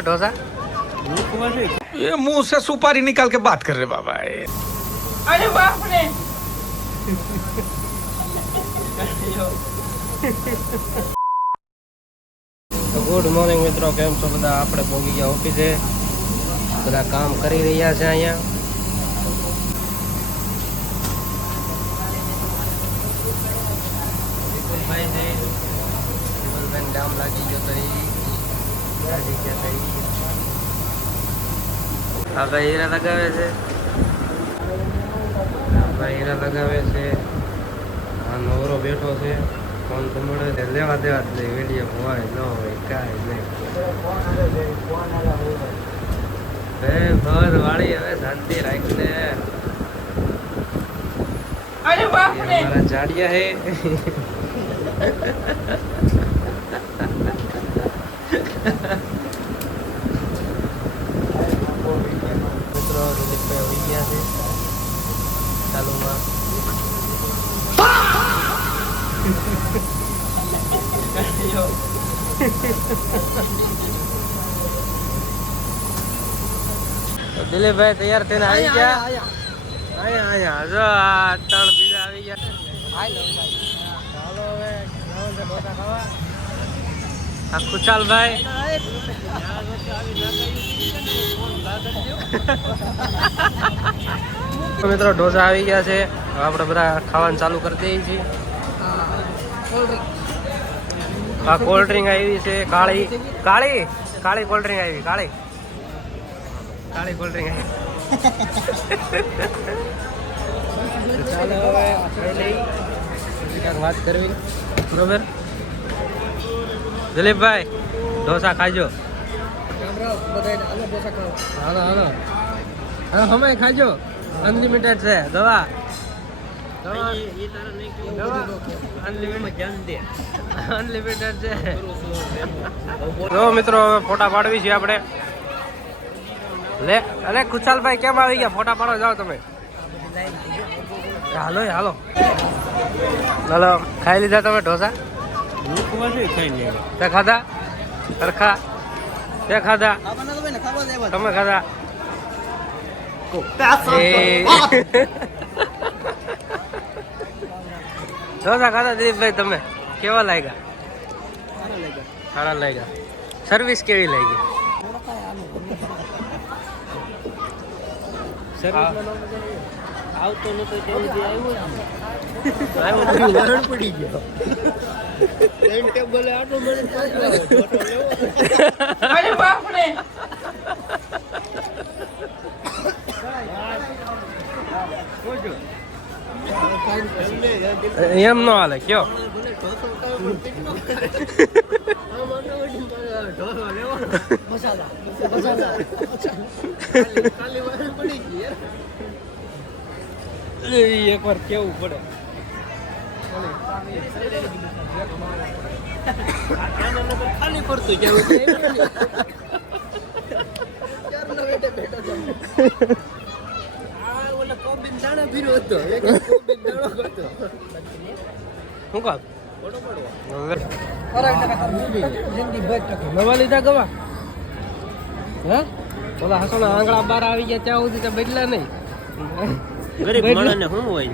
डोसा ये मुंह से सुपारी निकाल के बात कर रहे बाबा अरे बाप रे गुड मॉर्निंग मित्रों केम छो बधा આપણે પોગી ગયા ઓફિસે બધા કામ કરી રહ્યા છે અહીંયા ભાઈ ને બેન ડામ લાગી ગયો તો ગાડી કે થઈ આ ભાઈ હીરા લગાવે છે આ નવરો બેઠો છે ફોન તો મળે લેવા દેવા જ નહીં વિડીયો હોય ન હોય કાંઈ નહીં ભર વાળી હવે શાંતિ રાખને અરે બાપ રે મારા જાડિયા હે મિત્રો દિલીપભાઈ હોઈ ગયા છે ચાલુમાં દિલીપભાઈ તૈયાર થઈને આવી ગયા અહીંયા જો આ ત્રણ બીજા આવી ગયા ચાલો હવે ઢોસા ખાવા આ ખુશાલભાઈ મિત્રો ઢોસા આવી ગયા છે આપણે બધા ખાવાનું ચાલુ કરી દઈએ છીએ આ કોલ્ડ ડ્રિંક આવી છે કાળી કાળી કાળી કોલ્ડ ડ્રિંક આવી કાળી કાળી કોલ્ડ ડ્રિંક આવી ચાલો હવે વાત કરવી બરોબર દિલીપભાઈ ઢોસા ખાજો હાલો હાલો હવે અમે ખાજો અનલિમિટેડ છે દવા અનલિમિટેડ છે જો મિત્રો હવે ફોટા પાડવી છે આપણે લે અરે ખુશાલભાઈ કેમ આવી ગયા ફોટા પાડો જાઓ તમે હાલો હાલો હાલો ખાઈ લીધા તમે ઢોસા તે ખાધા સરખા તે ખાધા તમે ખાધા ઢોસા ખાધા દિલીપભાઈ તમે કેવા લાગ્યા સારા લાગ્યા સર્વિસ કેવી લાગી આવતો નતો આવ્યો પડી ગયો અરે બાપ રે એમ નો હાલે કયો એક વાર કેવું પડે ખાલી પડતું કેવું નવા લીધા ગવા હે ઓલા હસોના આંગળા બાર આવી ગયા ત્યાં સુધી તો બદલા નહીં ગરીબ માણસને શું હોય